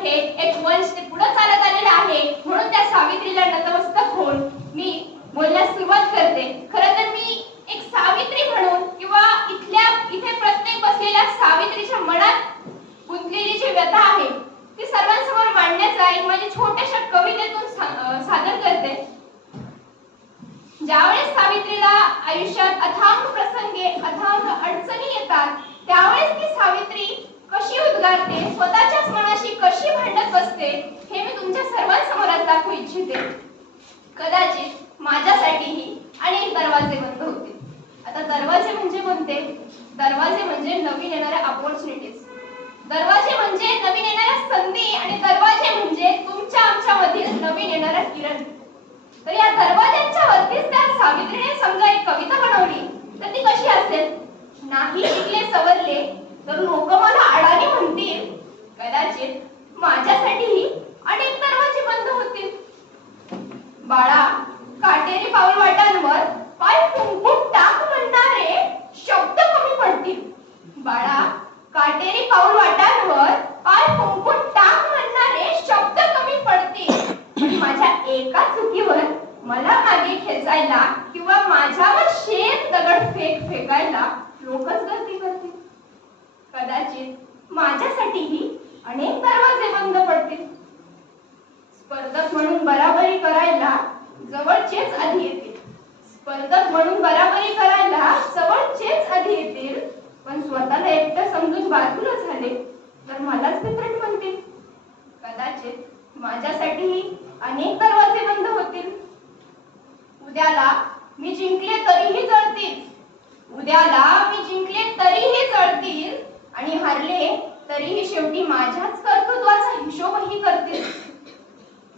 मोठे एक वंश ते पुढे चालत आलेलं आहे, म्हणून त्या सावित्रीला नतमस्तक होऊन मी बोलण्यास सुरुवात करते. खरं तर मी एक सावित्री म्हणून किंवा इथे प्रत्येक बसलेल्या सावित्रीच्या मनात गुंतलेली जी व्यथा आहे ती सर्वांसमोर मांडण्याचा एक माझ्या छोट्याशा कवितेतून सादर करते. ज्यावेळेस सावित्रीला आयुष्यात अथांग प्रसंगे अथांग अडचणी येतात त्यावेळेस ती सावित्री कशी उद्गारते, स्वतःच्याच मनाशी कशी भांडत बसते हे मी तुमच्या सर्वांसमोर आज दाखवू इच्छिते. कदाचित माझ्यासाठीही अनेक दरवाजे बंद होते. आता दरवाजे म्हणजे कोणते? दरवाजे म्हणजे नवीन येणाऱ्या अपॉर्च्युनिटीज, दरवाजे म्हणजे नवीन येणाऱ्या संधी आणि दरवाजे म्हणजे तुमच्या आमच्यामधील नवीन येणाऱ्या किरण. तर या दरवाज्यांच्या वरतीच त्या सावित्रीने समजा एक कविता बनवली तर ती कशी असेल? नाही शिकले सवरले तर लोक मला अडाणी म्हणतील, कदाचित माझ्यासाठीही अनेक दरवाजे बंद होतील. बाळा काटेरी पाऊल वाटांवर पाय फुंकून टाक म्हणणारे शब्द कमी पडतील. बाळा काटेरी पाऊल वाटांवर पाय फुंकून टाक म्हणणारे शब्द कमी पडतील. पण माझ्या एका चुकीवर मला मागे खेचायला किंवा माझ्यावर शेत दगड फेकायला लोकच गर्दी करतील. कदाचित माझ्यासाठीही अनेक दरवाजे बंद पडतील. स्पर्धक म्हणून बराबरी करायला जवळचेच आधी येतील. स्पर्धक म्हणून बराबरी करायला जवळचेच आधी येतील. पण स्वतःला एकटं समजून बाजूला झाले तर मलाच वितरण म्हणतील. कदाचित माझ्यासाठीही अनेक दरवाजे बंद होतील. उद्याला मी जिंकले तरीही जळतील. उद्याला मी जिंकले तरीही जळतील आणि हारले तरीही शेवटी माझ्याच कर्तृत्वाचा हिशोबही करतील.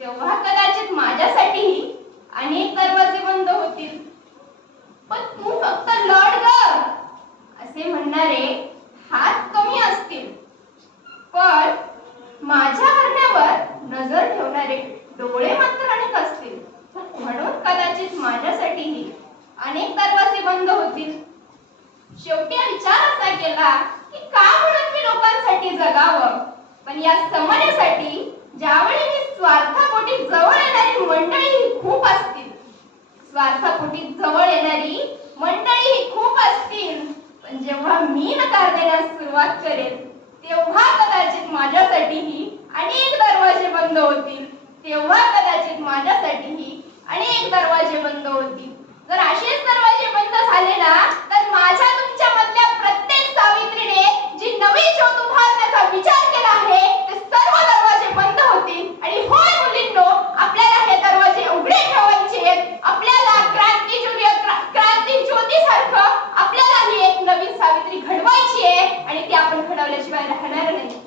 तेव्हा कदाचित माझ्यासाठीही अनेक दरवाजे बंद होतील. पण तू फक्त लढ ग असे म्हणणारे हात कमी असतील, पण माझ्या हरण्यावर नजर ठेवणारे डोळे मात्र अनेक असतील. म्हणून कदाचित माझ्यासाठीही अनेक दरवाजे बंद होतील. शेवटी विचार असा केला की का म्हणून मी लोकांसाठी जगावं, पण या समतेसाठी ज्यावेळी मी स्वार्थापोटी जवळ येणारी मंडळी खूप असतील, स्वार्थापोटी जवळ येणारी मंडळी खूप असतील, पण जेव्हा मी नकार देण्यास सुरुवात करेन तेव्हा कदाचित माझ्यासाठीही अनेक दरवाजे बंद होतील. तेव्हा कदाचित माझ्यासाठीही अनेक दरवाजे बंद होतील. जर असेच दरवाजे बंद झाले ना तर माझ्या तुमच्या मधल्या प्रत्येक सावित्रीने जी नवी ज्योत उभारण्याचा विचार केला आहे ते सर्व दरवाजे बंद होतील. आणि होय मुलींनो, आपल्याला हे दरवाजे उघडे ठेवायचे आहेत. आपल्याला क्रांती ज्योतीसारखं आपल्याला ही एक नवीन सावित्री घडवायची आहे आणि ती आपण घडवल्याशिवाय राहणार नाही.